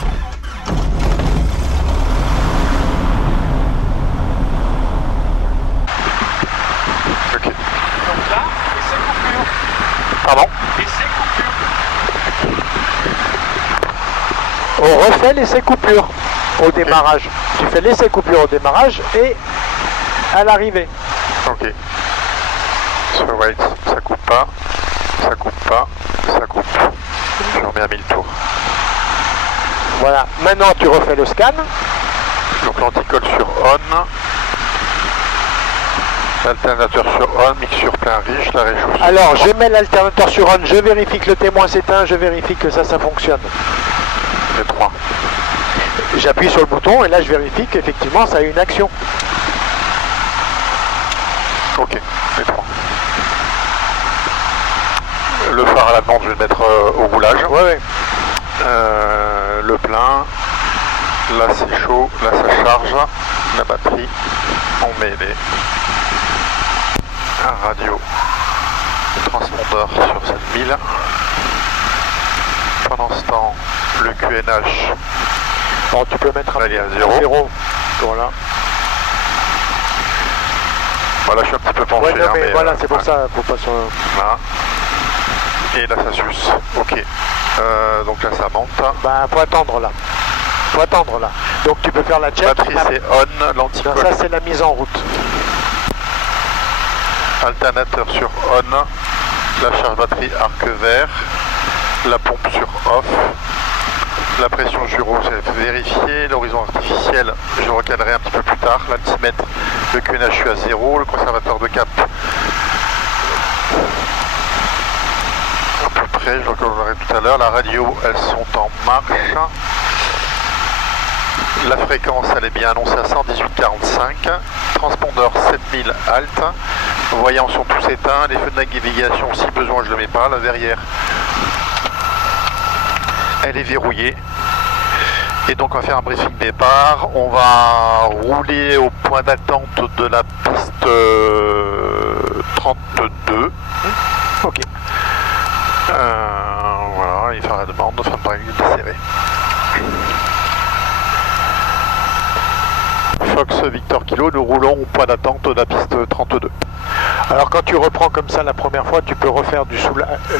Ok. Donc là, on refait l'essai coupure au démarrage. Tu fais l'essai coupure au démarrage et à l'arrivée. Ok. So wait, ça coupe pas, ça coupe pas, ça coupe. Je remets à 1000 tours. Voilà, maintenant tu refais le scan. Donc l'anticol sur on. L'alternateur sur on, mixture plein riche, la réchauffe. Alors je mets l'alternateur sur on, je vérifie que le témoin s'éteint, je vérifie que ça fonctionne. Les 3. J'appuie sur le bouton et là je vérifie qu'effectivement ça a une action. Ok, les 3. Le phare à la demande, je vais le mettre au roulage. Ouais. Le plein. Là c'est chaud, là ça charge. La batterie. On met les radio. Le transpondeur sur cette mille. Pendant ce temps, le QNH. Alors tu peux mettre à 0. Voilà. Voilà, je suis un petit peu penché. Ouais, non, mais voilà, c'est pour ouais. ça, faut pas sur... Là. Et là, ça suce. Ok. Donc là, ça monte. Bah, faut attendre là. Faut attendre là. Donc tu peux faire la check. Batterie, c'est on. L'anticol. Ça, c'est la mise en route. Alternateur sur on. La charge batterie arc vert. La pompe sur off. La pression gyro, c'est vérifié. L'horizon artificiel, je recadrerai un petit peu plus tard. L'altimètre, le QNH, je suis à 0. Le conservateur de cap, à peu près, je recadrerai tout à l'heure. La radio, elles sont en marche. La fréquence, elle est bien annoncée à 118,45. Transpondeur 7000 alt. Voyants sont tous éteints. Les feux de navigation, si besoin, je ne le mets pas. La verrière, elle est verrouillée. Et donc on va faire un briefing départ. On va rouler au point d'attente de la piste 32. Ok. Voilà, il fera la demande, fin de parking desserré. Fox Victor Kilo, nous roulons au point d'attente de la piste 32. Alors quand tu reprends comme ça la première fois, tu peux refaire du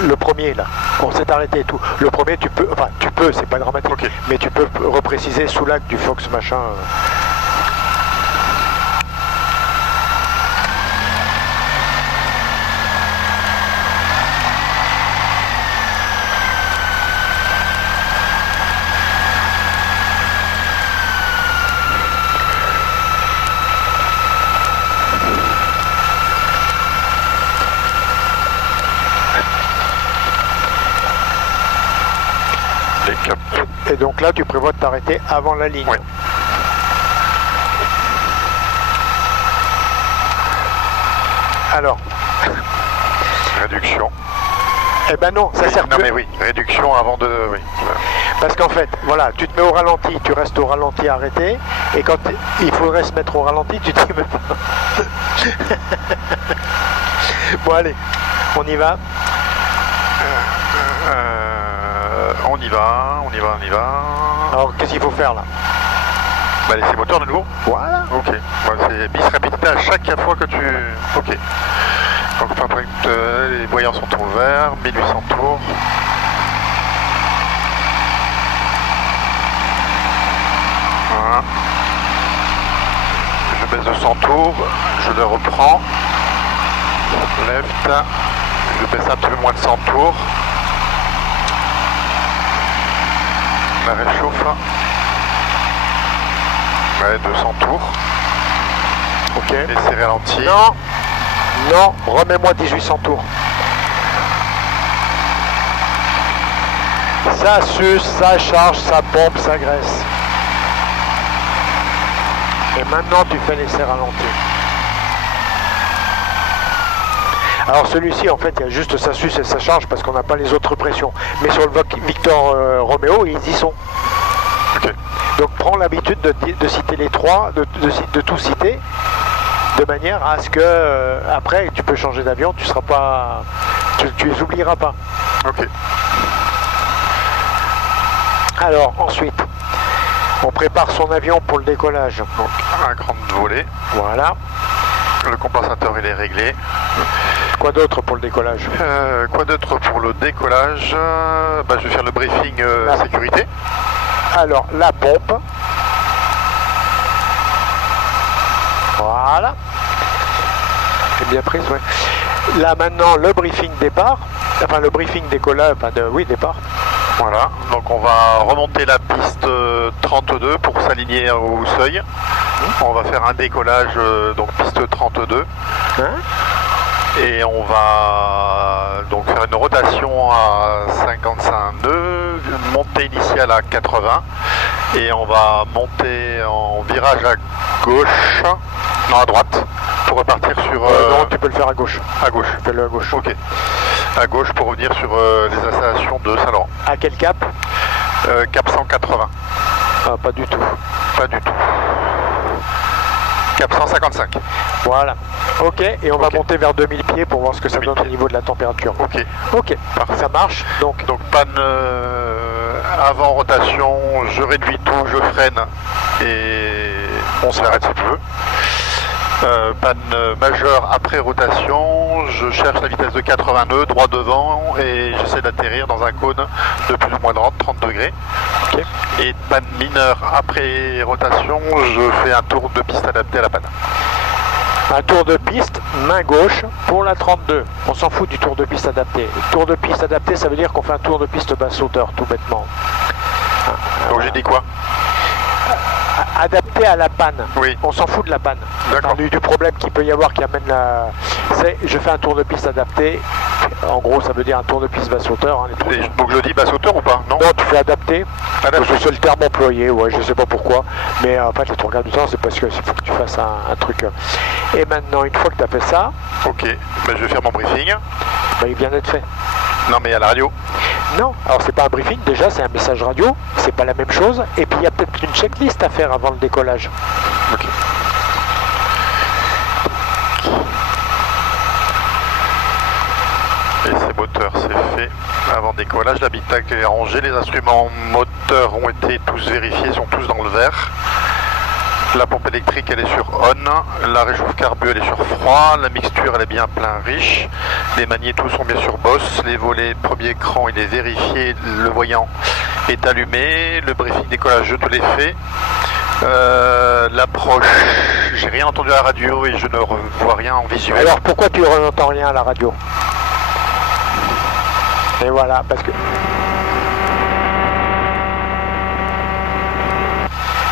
le premier là. On s'est arrêté et tout. Le premier tu peux, enfin tu peux, c'est pas dramatique, okay. Mais tu peux repréciser sous l'acte du Fox machin. Et donc là, tu prévois de t'arrêter avant la ligne. Oui. Alors. Réduction. Eh ben non, ça sert Non mais oui, réduction avant de... Oui. Parce qu'en fait, voilà, tu te mets au ralenti, tu restes au ralenti arrêté, et quand il faudrait se mettre au ralenti, tu t'y mets pas. Bon allez, on y va. On y va. Alors qu'est-ce qu'il faut faire là? Bah laisser moteur de nouveau. Voilà. Ok. Bah, c'est bis rapidité à chaque fois que tu... Ok. Donc les voyants sont au vert, 1800 tours. Voilà. Je baisse de 100 tours, je le reprends. Left. Je baisse un petit peu moins de 100 tours. La réchauffe. Ouais, 200 tours. Ok. Et c'est ralenti. Non, remets-moi 1800 tours. Ça suce, ça charge, ça pompe, ça graisse. Et maintenant tu fais l'essai ralenti. Alors celui-ci en fait il y a juste ça suce et ça charge parce qu'on n'a pas les autres pressions. Mais sur le Victor Romeo ils y sont. Okay. Donc prends l'habitude de citer les trois, de tout citer, de manière à ce que après tu peux changer d'avion, tu seras pas. Tu les oublieras pas. Ok. Alors ensuite, on prépare son avion pour le décollage. Donc un grand volet. Voilà. Le compensateur il est réglé. Quoi d'autre pour le décollage? Quoi d'autre pour le décollage? Je vais faire le briefing sécurité. Alors, la pompe. Voilà. C'est bien prise, ouais. Là, maintenant, le briefing départ. Enfin, le briefing décollage, oui, départ. Voilà, donc on va remonter la piste 32 pour s'aligner au seuil. On va faire un décollage, donc piste 32. Hein? Et on va donc faire une rotation à 55 nœuds, montée initiale à 80. Et on va monter en virage à gauche, non à droite, pour repartir sur... non, tu peux le faire à gauche. À gauche. Fais-le à gauche. Ok. À gauche pour revenir sur les installations de Saint-Laurent. À quel cap? Cap 180. Ah, pas du tout. Pas du tout. Cap 155. Voilà. Ok, et on va monter vers 2000 pieds pour voir ce que ça donne au niveau de la température. Ok. Ok, ça marche. Donc panne avant rotation, je réduis tout, je freine et on s'arrête si tu veux. Panne majeure après rotation, je cherche la vitesse de 80 nœuds droit devant et j'essaie d'atterrir dans un cône de plus ou moins 30 degrés. Okay. Et panne mineure après rotation, je fais un tour de piste adapté à la panne. Un tour de piste, main gauche pour la 32. On s'en fout du tour de piste adapté. Tour de piste adapté, ça veut dire qu'on fait un tour de piste basse hauteur, tout bêtement. Donc j'ai dit quoi? Adapté à la panne. Oui. On s'en fout de la panne. D'accord. Du problème qu'il peut y avoir qui amène la... Je fais un tour de piste adapté. En gros, ça veut dire un tour de piste basse hauteur. Hein, donc je dis basse hauteur ou pas? Non, tu fais adapté. C'est le terme employé, ouais, je sais pas pourquoi. Mais en fait, les trois quarts du temps, c'est parce qu'il faut que tu fasses un truc. Et maintenant, une fois que tu as fait ça... Ok, ben, je vais faire mon briefing. Ben, il vient d'être fait. Non, mais à la radio. Non, alors c'est pas un briefing, déjà c'est un message radio, c'est pas la même chose, et puis il y a peut-être une checklist à faire avant le décollage. Ok. Et ces moteurs, c'est fait. Avant décollage, l'habitacle est rangé, les instruments moteurs ont été tous vérifiés, sont tous dans le vert. La pompe électrique elle est sur on, la réchauffe carbu elle est sur froid, la mixture elle est bien plein riche, les magnétos sont bien sur Boss, les volets premier écran il est vérifié, le voyant est allumé, le briefing décollage je te l'ai fait, l'approche, j'ai rien entendu à la radio et je ne vois rien en visuel. Alors pourquoi tu n'entends rien à la radio? Et voilà, parce que...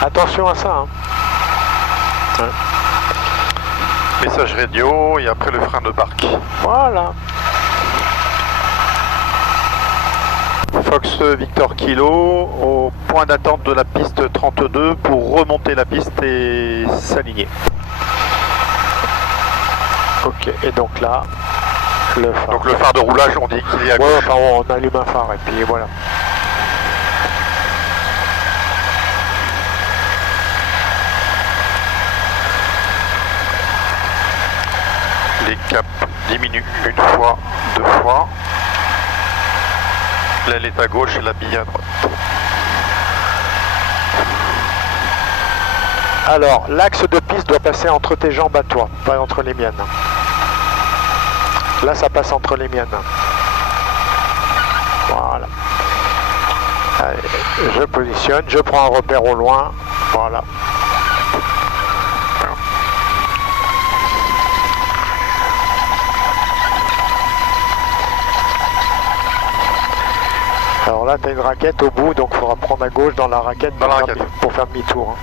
Attention à ça, hein. Message radio et après le frein de barque. Voilà. Fox Victor Kilo au point d'attente de la piste 32 pour remonter la piste et s'aligner. Ok, et donc là, le phare. Donc le phare de roulage, on dit qu'il est à gauche. Ouais, enfin, on allume un phare et puis voilà. Les caps diminuent une fois, deux fois. L'aile est à gauche et la bille à droite. Alors, l'axe de piste doit passer entre tes jambes à toi, pas entre les miennes. Là, ça passe entre les miennes. Voilà. Allez, je positionne, je prends un repère au loin. Voilà. Alors là, tu as une raquette au bout, donc il faudra prendre à gauche dans la raquette pour faire demi-tour. Hein.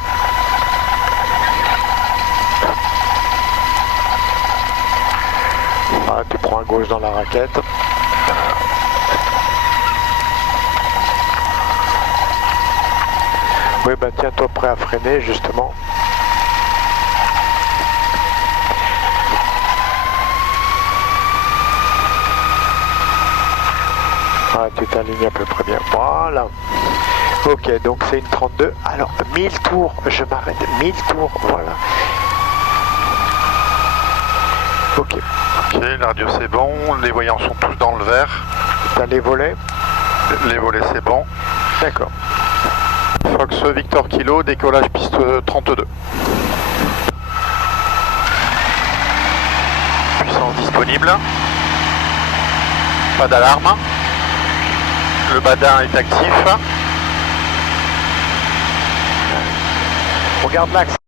Voilà, tu prends à gauche dans la raquette. Oui, bah tiens-toi prêt à freiner, justement. Voilà, tu t'alignes à peu près bien. Voilà. Ok, donc c'est une 32. Alors, 1000 tours, je m'arrête. 1000 tours, voilà. Ok. Ok, la radio c'est bon, les voyants sont tous dans le vert. T'as les volets? Les volets c'est bon. D'accord. Fox Victor Kilo, décollage piste 32. Puissance disponible. Pas d'alarme. Le badin est actif. On garde l'axe.